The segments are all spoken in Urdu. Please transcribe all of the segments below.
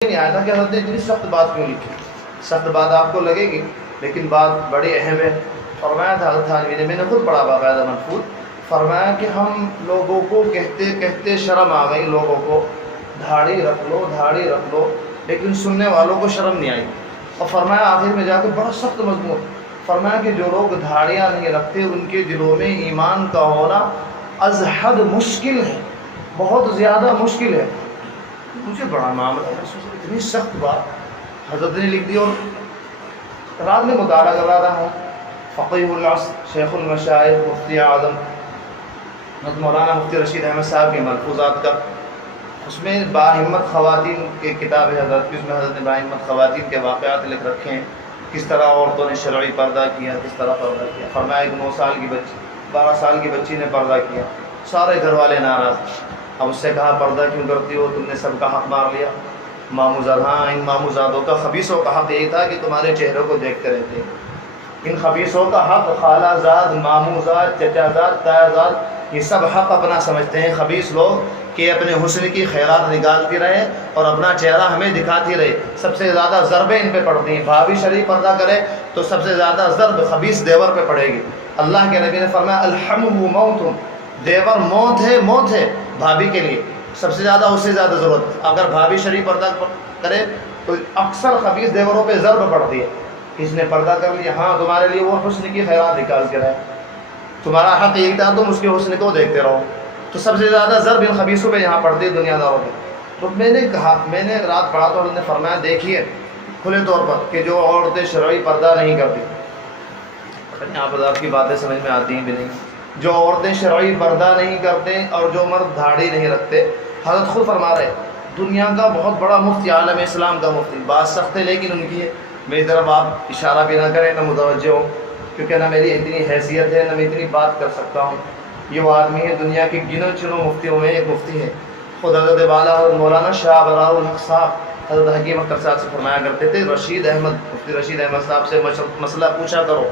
نہیں آیا تھا کہ حضرت نے اتنی سخت بات کیوں لکھی. سخت بات آپ کو لگے گی لیکن بات بڑی اہم ہے. فرمایا تھا حضرت تھانوی نے, میں نے خود پڑھا باقاعدہ منفوذ, فرمایا کہ ہم لوگوں کو کہتے کہتے شرم آ گئی, لوگوں کو دھاڑی رکھ لو دھاڑی رکھ لو, لیکن سننے والوں کو شرم نہیں آئی. اور فرمایا آخر میں جا کے بڑا سخت مضمون, فرمایا کہ جو لوگ دھاڑیاں نہیں رکھتے ان کے دلوں میں ایمان کا ہونا از حد مشکل ہے, بہت زیادہ مشکل ہے. مجھے بڑا معاملہ ہے, اتنی سخت بات حضرت نے لکھ دی. اور رات میں مطالعہ کر رہا تھا, فقیہ العصر شیخ المشائخ مفتی اعظم مولانا مفتی رشید احمد صاحب کے ملفوظات کا, اس میں باہمت خواتین کی کتاب ہے حضرت کی, اس میں حضرت نے باہمت خواتین کے واقعات لکھ رکھے ہیں, کس طرح عورتوں نے شرعی پردہ کیا, کس طرح پردہ کیا. فرمایا ایک 9 سال کی بچی 12 سال کی بچی نے پردہ کیا, سارے گھر والے ناراض. اب اس سے کہا پردہ کیوں کرتی ہو, تم نے سب کا حق مار لیا. ماموزاد, ہاں ان ماموزادوں کا خبیثوں کا حق یہی تھا کہ تمہارے چہروں کو دیکھتے رہتے. ان خبیثوں کا حق خالہ زاد, ماموزاد, چچا زاد, تایا زاد, یہ سب حق اپنا سمجھتے ہیں خبیث لوگ, کہ اپنے حسن کی خیرات نکالتی رہے اور اپنا چہرہ ہمیں دکھاتی رہے. سب سے زیادہ ضربیں ان پہ پڑتی ہیں. بھابھی شریف پردہ کرے تو سب سے زیادہ ضرب خبیث دیور پہ پڑے گی. اللہ کے نبی نے فرمایا الحمو موت, دیور موت ہے, موت ہے بھابھی کے لیے, سب سے زیادہ اس سے زیادہ ضرورت. اگر بھابھی شریف پردہ کرے تو اکثر خبیث دیوروں پہ ضرب پڑتی ہے. اس نے پردہ کر لیا, ہاں تمہارے لیے وہ حسن کی خیرات نکال کے رہے, تمہارا حق یہی تھا تم اس کے حسن کو دیکھتے رہو. تو سب سے زیادہ ضرب ان خبیثوں پہ یہاں پڑتی ہے, دنیا داروں پہ. تو میں نے کہا, میں نے رات پڑھا تو انہوں نے فرمایا دیکھیے کھلے طور پر کہ جو عورتیں شرعی پردہ نہیں کرتی, یہاں پر آپ کی باتیں سمجھ میں آتی ہیں بھی نہیں, جو عورتیں شرعی پردہ نہیں کرتے اور جو مرد دھاڑی نہیں رکھتے, حضرت خود فرما رہے دنیا کا بہت بڑا مفتی, عالم اسلام کا مفتی, بات سخت ہے لیکن ان کی ہے. میری طرف آپ اشارہ بھی نہ کریں, نہ متوجہ ہو, کیونکہ نہ میری اتنی حیثیت ہے, نہ میں اتنی بات کر سکتا ہوں. یہ وہ آدمی ہے دنیا کے گنو چنو مفتیوں میں ایک مفتی ہے. خود حضرت بالا مولانا شاہ برار الحق صاحب حضرت حکیم اختر صاحب سے فرمایا کرتے تھے, رشید احمد مفتی رشید احمد صاحب سے مسئلہ پوچھا کرو,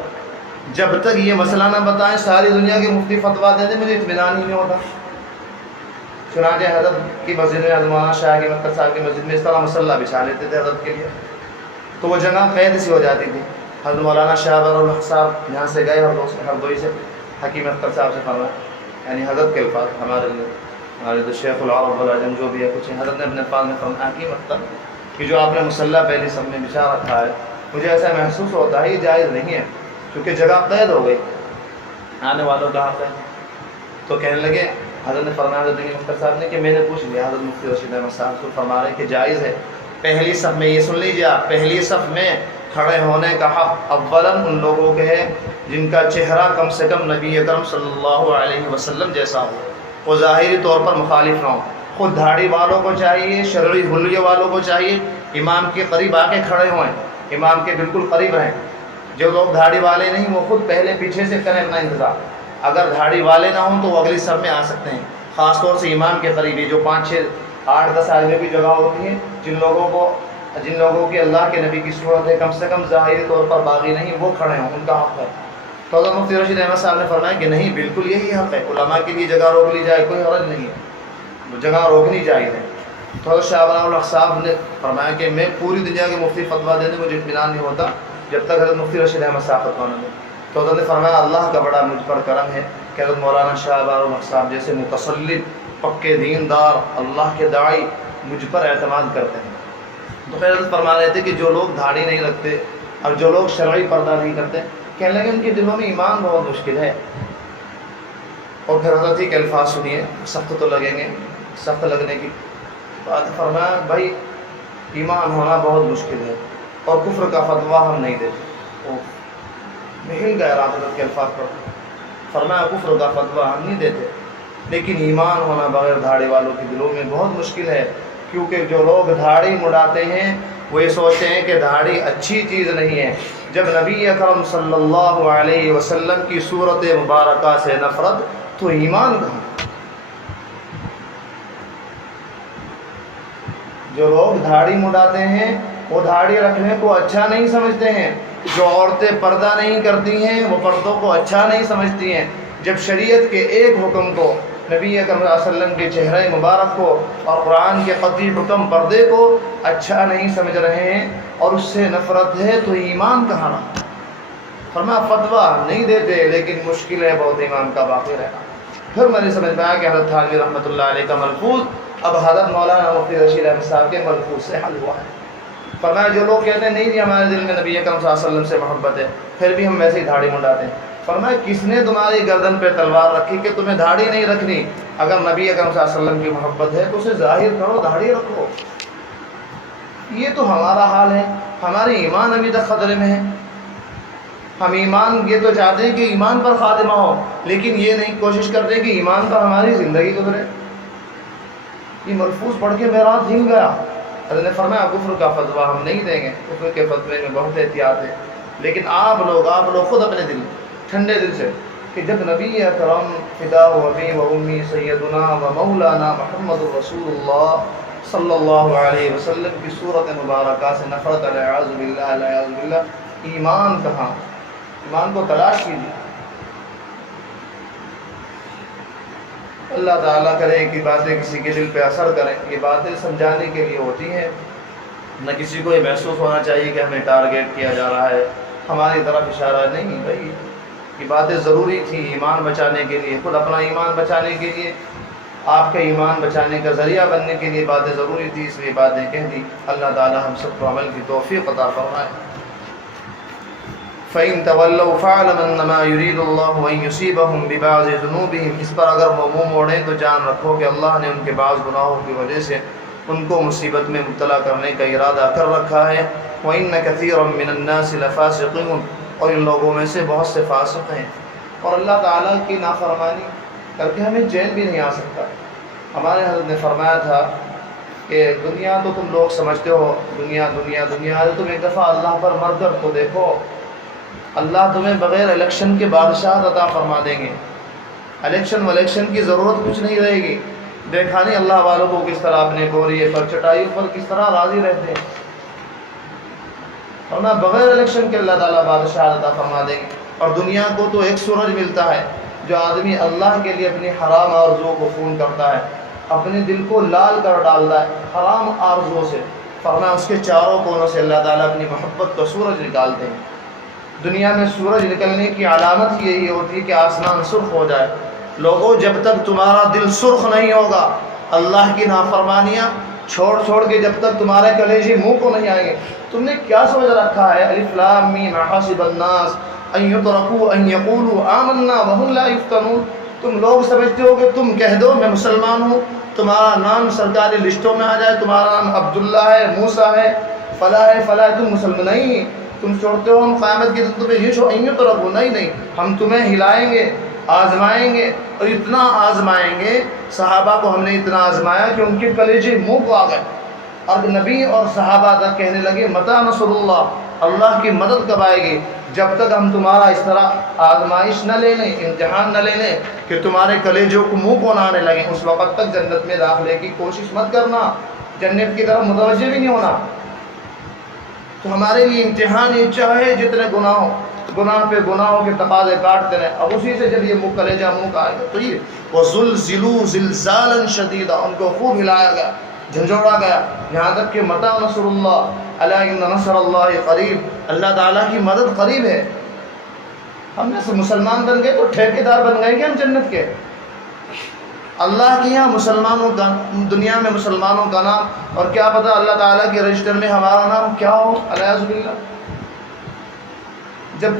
جب تک یہ مسئلہ نہ بتائیں ساری دنیا کے مفتی فتویٰ دے دیں مجھے اطمینان ہی نہیں ہوتا. چنانچہ حضرت کی مسجد میں مولانا شاہ حکیم اختر صاحب کی مسجد میں اس طرح مسئلہ بچھا لیتے تھے حضرت کے لیے, تو وہ جگہ قید سی ہو جاتی تھی. حضرت مولانا شاہ برار الحق صاحب یہاں سے گئے ہردوئی سے, حکیم اختر صاحب سے فرمایا, یعنی حضرت کے الفاظ, ہمارے تو شیخ العرب والعجم جو بھی ہے کچھ ہے, حضرت نے اپنے الفاظ میں فرمایا حکیم اختر کہ جو آپ نے مسلح پہلی سب میں بچھا رکھا ہے, مجھے ایسا محسوس ہوتا ہے یہ جائز نہیں ہے, کیونکہ جگہ قید ہو گئی, آنے والوں کا حق ہے. تو کہنے لگے, حضرت نے فرمایا حضرت حکیم اختر صاحب نے کہ میں نے پوچھ لیا حضرت مفتی رشید احمد صاحب کو, فرما رہے کہ جائز ہے. پہلی صف میں, یہ سن لیجیے آپ, پہلی صف میں کھڑے ہونے کا حق اولاً ان لوگوں کے ہے جن کا چہرہ کم سے کم نبی اکرم صلی اللہ علیہ وسلم جیسا ہو, وہ ظاہری طور پر مخالف نہ ہو. خود دھاڑی والوں کو چاہیے, شرعی حلیے والوں کو چاہیے امام کے قریب آ کے کھڑے ہوئیں, امام کے بالکل قریب رہیں. جو لوگ دھاڑی والے نہیں وہ خود پہلے پیچھے سے کریں اپنا انتظار. اگر دھاڑی والے نہ ہوں تو وہ اگلی صف میں آ سکتے ہیں, خاص طور سے امام کے قریب ہی, جو 5 6 8 10 آدمی بھی جگہ ہوتی ہے, جن لوگوں کی اللہ کے نبی کی صورت ہے کم سے کم ظاہری طور پر باغی نہیں, وہ کھڑے ہوں, ان کا حق ہے. تو حضرت مفتی رشید احمد صاحب نے فرمایا کہ نہیں, بالکل یہی حق ہے, علماء کے لیے جگہ روک لی جائے کوئی حرج نہیں ہے, جگہ روکنی چاہیے. تو حضرت شاہ برار الحق صاحب نے فرمایا کہ میں پوری دنیا کے مفتی فتویٰ دے دیں مجھے اطمینان نہیں ہوتا جب تک حضرت مفتی رشید احمد صاحب فتویٰ نہ دیں. تو حضرت نے فرمایا اللہ کا بڑا مجھ پر کرم ہے کہ حضرت مولانا شاہ برار الحق صاحب جیسے متسلط پکے دیندار اللہ کے داعی مجھ پر اعتماد کرتے ہیں. تو پھر حضرت فرما رہے تھے کہ جو لوگ دھاڑی نہیں رکھتے اور جو لوگ شرعی پردہ نہیں کرتے, کہنے لگے ان کے دلوں میں ایمان بہت مشکل ہے. اور پھر حضرت ہی کے الفاظ سنیے, سخت تو لگیں گے, سخت لگنے کی بات. فرمایا بھائی ایمان ہونا بہت مشکل ہے اور کفر کا فتویٰ ہم نہیں دیتے. میں ہل گیا حضرت کے الفاظ پر. فرمایا کفر کا فتویٰ ہم نہیں دیتے, لیکن ایمان ہونا بغیر دھاڑی والوں کے دلوں میں بہت مشکل ہے, کیونکہ جو لوگ دھاڑی مڈاتے ہیں وہ یہ سوچتے ہیں کہ دھاڑی اچھی چیز نہیں ہے. جب نبی اکرم صلی اللہ علیہ وسلم کی صورت مبارکہ سے نفرت تو ایمان کہاں. جو لوگ دھاڑی مڈاتے ہیں وہ دھاڑی رکھنے کو اچھا نہیں سمجھتے ہیں, جو عورتیں پردہ نہیں کرتی ہیں وہ پردوں کو اچھا نہیں سمجھتی ہیں. جب شریعت کے ایک حکم کو نبی اکرم صلی اللہ علیہ وسلم کے چہرے مبارک کو اور قرآن کے قطعی حکم پردے کو اچھا نہیں سمجھ رہے ہیں اور اس سے نفرت ہے تو ایمان کہاں رہا؟ فرمایا فتویٰ نہیں دیتے لیکن مشکل ہے بہت ایمان کا باقی رہنا۔ پھر میں نے سمجھ میں آیا کہ حضرت تھانوی رحمۃ اللہ علیہ کا ملفوظ اب حضرت مولانا مفتی رشید احمد صاحب کے ملفوظ سے حل ہوا ہے۔ فرمایا جو لوگ کہتے ہیں نہیں جی ہمارے دل میں نبی اکرم صلی اللہ علیہ وسلم سے محبت ہے پھر بھی ہم ویسے ہی داڑھی منڈاتے ہیں، فرمایا کس نے تمہاری گردن پہ تلوار رکھی کہ تمہیں داڑھی نہیں رکھنی؟ اگر نبی اکرم صلی اللہ علیہ وسلم کی محبت ہے تو اسے ظاہر کرو، داڑھی رکھو۔ یہ تو ہمارا حال ہے، ہمارے ایمان ابھی تک خطرے میں ہے۔ ہم ایمان یہ تو چاہتے ہیں کہ ایمان پر خاتمہ ہو، لیکن یہ نہیں کوشش کرتے کہ ایمان پر ہماری زندگی گزرے۔ یہ ملفوظ پڑھ کے میرا ہاتھ ہل گیا۔ حضرت نے فرمایا کفر کا فتویٰ ہم نہیں دیں گے، کفر کے فتوے میں بہت احتیاط ہے، لیکن آپ لوگ خود اپنے دل ٹھنڈے دل سے کہ جب نبی اکرم فدا و ابی و امی سیدنا و مولانا محمد رسول اللہ صلی اللہ علیہ وسلم کی صورت مبارکہ سے نفرت الیاذ باللہ، ایمان کہاں؟ ایمان کو تلاش کیجیے۔ اللہ تعالیٰ کرے کہ باتیں کسی کے دل پہ اثر کریں، یہ باتیں سمجھانے کے لیے ہوتی ہیں، نہ کسی کو یہ محسوس ہونا چاہیے کہ ہمیں ٹارگیٹ کیا جا رہا ہے، ہماری طرف اشارہ نہیں بھائی، یہ باتیں ضروری تھیں ایمان بچانے کے لیے، خود اپنا ایمان بچانے کے لیے، آپ کا ایمان بچانے کا ذریعہ بننے کے لیے باتیں ضروری تھی، اس لیے باتیں کہہ دی۔ اللہ تعالیٰ ہم سب کو عمل کی توفیق عطا فرمائے۔ فَإِن تَوَلَّوْا فَاعْلَمْ أَنَّمَا يُرِيدُ اللَّهُ أَن يُصِيبَهُم بِبَعْضِ ذُنُوبِهِمْ، اس پر اگر وہ منہ موڑیں تو جان رکھو کہ اللہ نے ان کے بعض گناہوں کی وجہ سے ان کو مصیبت میں مبتلا کرنے کا ارادہ کر رکھا ہے۔ وَإِنَّ كَثِيرًا مِّنَ النَّاسِ لَفَاسِقُونَ، اور ان لوگوں میں سے بہت سے فاسق ہیں، اور اللہ تعالیٰ کی نافرمانی کر کے ہمیں چین بھی نہیں آ سکتا۔ ہمارے حضرت نے فرمایا تھا کہ دنیا تو تم لوگ سمجھتے ہو دنیا دنیا دنیا، تم ایک دفعہ اللہ پر مر کر تو دیکھو، اللہ تمہیں بغیر الیکشن کے بادشاہ عطا فرما دیں گے، الیکشن کی ضرورت کچھ نہیں رہے گی۔ دیکھا نہیں اللہ والوں کو کس طرح اپنے بوریے پر چٹائیوں پر کس طرح راضی رہتے ہیں، اور نہ بغیر الیکشن کے اللہ تعالیٰ بادشاہ عطا فرما دیں گے۔ اور دنیا کو تو ایک سورج ملتا ہے، جو آدمی اللہ کے لیے اپنی حرام آرزوؤں کو خون کرتا ہے، اپنے دل کو لال کر ڈالتا ہے حرام آرزوؤں سے، فرمایا اس کے چاروں کونوں سے اللہ تعالیٰ اپنی محبت کا سورج نکالتے ہیں۔ دنیا میں سورج نکلنے کی علامت یہی ہوتی ہے کہ آسمان سرخ ہو جائے۔ لوگوں جب تک تمہارا دل سرخ نہیں ہوگا، اللہ کی نافرمانیاں چھوڑ کے جب تک تمہارے کلیجے منہ کو نہیں آئیں گے، تم نے کیا سمجھ رکھا ہے؟ الف لام میم حسب الناس ان یترکوا ان یقولوا آمنا وهم لا یفتنون، تم لوگ سمجھتے ہو کہ تم کہہ دو میں مسلمان ہوں، تمہارا نام سرکاری لسٹوں میں آ جائے، تمہارا نام عبداللہ ہے، موسیٰ ہے، فلاں ہے، تم مسلمان نہیں، تم چھوڑتے ہو ہم قیامت کے دن تمہیں یہ چھو این تو رکھو، نہیں ہم تمہیں ہلائیں گے، آزمائیں گے، اور اتنا آزمائیں گے، صحابہ کو ہم نے اتنا آزمایا کہ ان کے کلیجے منہ کو آ گئے، اور نبی اور صحابہ تک کہنے لگے متی نصر اللہ، اللہ کی مدد کب آئے گی؟ جب تک ہم تمہارا اس طرح آزمائش نہ لے لیں، امتحان نہ لے لیں کہ تمہارے کلیجوں کو منہ کو نہ آنے لگیں، اس وقت تک جنت میں داخلے کی کوشش مت کرنا، جنت کی طرف متوجہ بھی نہیں ہونا۔ تو ہمارے لیے امتحان یہ چاہے جتنے گناہ پہ گناہوں کے تقاضے کاٹتے رہے، اب اسی سے جب یہ کلیجہ منہ کا آئے گا تو یہ وَزُلْزِلُوا زِلْزَالًا شَدِيدًا، ان کو خوب ہلایا گیا، جھنجھوڑا گیا، یہاں تک کہ متی نصر اللہ الا ان نصر اللہ قریب، اللہ تعالیٰ کی مدد قریب ہے۔ ہم نے مسلمان بن گئے تو ٹھیکیدار بن گئے کہ ہم جنت کے؟ اللہ کے یہاں مسلمانوں کا، دنیا میں مسلمانوں کا نام، اور کیا پتہ اللہ تعالیٰ کے رجسٹر میں ہمارا نام کیا ہو، الیاذ باللہ۔ جب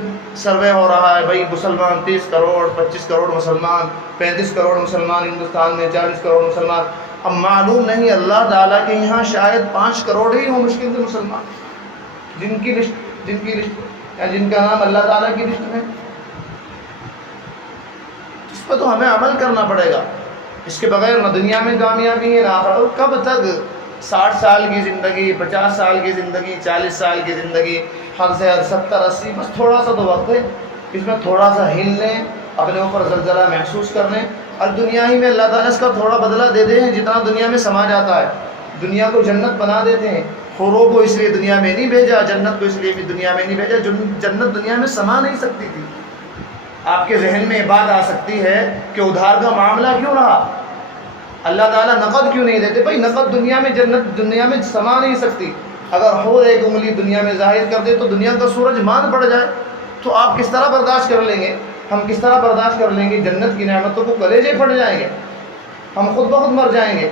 سروے ہو رہا ہے بھائی مسلمان 30 کروڑ 25 کروڑ مسلمان، 35 کروڑ مسلمان ہندوستان میں، 40 کروڑ مسلمان، اب معلوم نہیں اللہ تعالیٰ کے یہاں شاید 5 کروڑ ہی ہوں مشکل سے مسلمان، جن کی لسٹ یا جن کا نام اللہ تعالیٰ کی لسٹ میں، اس پہ تو ہمیں عمل کرنا پڑے گا، اس کے بغیر نہ دنیا میں کامیابی ہے نہ آخرت۔ کب تک 60 سال کی زندگی، 50 سال کی زندگی، 40 سال کی زندگی، حد سے حد 70 80، بس تھوڑا سا تو وقت ہے، اس میں تھوڑا سا ہل لیں، اپنے اوپر زلزلہ محسوس کر لیں، اور دنیا ہی میں اللہ تعالیٰ اس کا تھوڑا بدلہ دے دیں جتنا دنیا میں سما جاتا ہے۔ دنیا کو جنت بنا دیتے ہیں، حوروں کو اس لیے دنیا میں نہیں بھیجا، جنت کو اس لیے بھی دنیا میں نہیں بھیجا، جنت دنیا میں سما نہیں سکتی تھی، آپ کے ذہن میں یہ بات آ سکتی ہے کہ ادھار کا معاملہ کیوں رہا، اللہ تعالیٰ نقد کیوں نہیں دیتے؟ بھائی نقد دنیا میں، جنت دنیا میں سما نہیں سکتی۔ اگر ہو ایک انگلی دنیا میں ظاہر کر دے تو دنیا کا سورج مان پڑ جائے، تو آپ کس طرح برداشت کر لیں گے؟ ہم کس طرح برداشت کر لیں گے؟ جنت کی نعمتوں کو کلیجے پھٹ جائیں گے، ہم خود بخود مر جائیں گے۔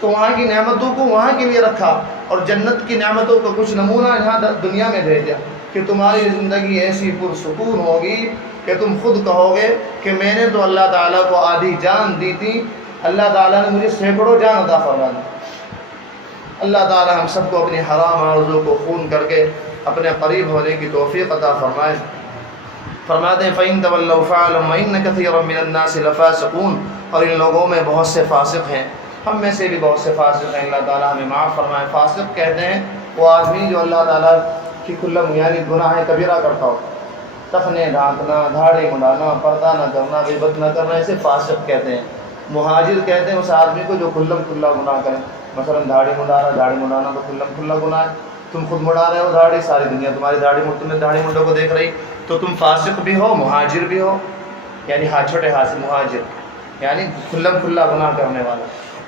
تو وہاں کی نعمتوں کو وہاں کے لیے رکھا، اور جنت کی نعمتوں کا کچھ نمونہ یہاں دنیا میں بھیجا کہ تمہاری زندگی ایسی پرسکون ہوگی کہ تم خود کہو گے کہ میں نے تو اللہ تعالیٰ کو آدھی جان دی تھی، اللہ تعالیٰ نے مجھے سینکڑوں جان عطا فرما دی۔ اللہ تعالیٰ ہم سب کو اپنی حرام آرزو کو خون کر کے اپنے قریب ہونے کی توفیق عطا فرمائے۔ فرماتے ہیں فَإِن تَوَلَّوْا فَاعْلَمْ وَإِنَّ كَثِيرًا مِّنَ النَّاسِ لَفَاسِقُونَ، اور ان لوگوں میں بہت سے فاسق ہیں، ہم میں سے بھی بہت سے فاسق ہیں، اللہ تعالیٰ ہمیں معاف فرمائے۔ فاسق کہتے ہیں وہ آدمی جو اللہ تعالیٰ کی کلم یعنی گناہ کبیرہ کرتا ہو، ٹخنے ڈھانکنا، دھاڑی منڈانا، پردہ نہ کرنا، غیبت نہ کرنا، اسے فاسق کہتے ہیں۔ مہاجر کہتے ہیں اس آدمی کو جو کھلم کھلا گناہ کرے، مثلا دھاڑی منڈانا تو کھلم کھلا گناہ ہے، تم خود منڈا رہے ہو دھاڑی، ساری دنیا تمہاری تمہیں دھاڑی منڈوں کو دیکھ رہی، تو تم فاسق بھی ہو مہاجر بھی ہو، یعنی چھوٹے ہاتھ سے مہاجر یعنی کھلم کھلا گناہ کرنے والا۔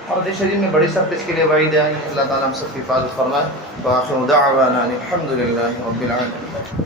اور حدیث شریف میں بڑی سخت اس کے لیے وعید ہے۔ اللہ تعالیٰ ہم سب کی حفاظت فرمائے۔ وآخر دعوانا الحمد للہ رب العالمین۔